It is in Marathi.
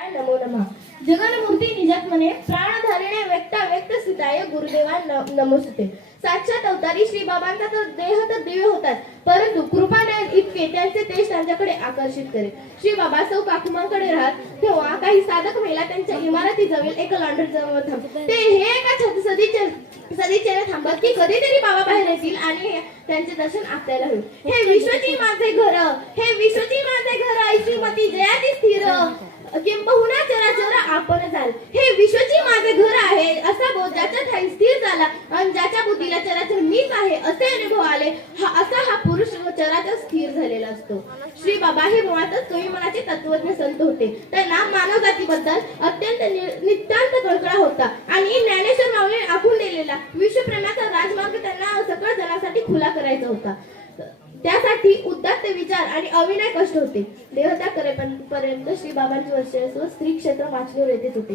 नमो नमः. जगन्मूर्ती निजात्मने प्राण धारिणे व्यक्ता व्यक्त स्थिताय गुरुदेवा नमोस्तुते. साक्षात अवतारी श्री बाबांचा तर देह तर दिव्य होतात, परंतु कृपाने इतके त्यांचे तेज त्यांच्याकडे आकर्षित करे. श्री बाबा सौ काकुमांकडे राहत तेव्हा काही साधक महिला त्यांच्या इमारतीजवळ एका लॉन्ड्री जवळ थांबत. ते हे एका सदिच्छेने थांबत की कधीतरी बाबा बाहेर येतील आणि त्यांचे दर्शन आपल्याला होईल. हे विश्वची माझे घर, हे विश्वची माझे घर, ऐश्रीमती जयाती स्थिर किंबहुना चराचर आपण जाल. हे विश्वची माझे घर आहे असा बोध ज्याच्या ठाई स्थिर झाला आणि ज्याच्या बुद्धीला चराचर मीच आहे असे अनुभव आले, असा हा पुरुष चराचर स्थिर झालेला असतो. श्री बाबा हे मुळातच कवी मनाचे तत्वज्ञ संत होते. त्यांना मानव जातीबद्दल अत्यंत नितांत कळकळा होता आणि ज्ञानेश्वर माऊलीने आखून दिलेला विश्वप्रेमाचा राजमार्ग त्यांना सकळ जनासाठी खुला करायचा होता. त्यासाठी उदात्त विचार आणि अविनय कष्ट होते. देहत्याग करेपर्यंत श्री बाबांचे वर्चस्व स्त्री क्षेत्र वाचल्यावर येतेच होते.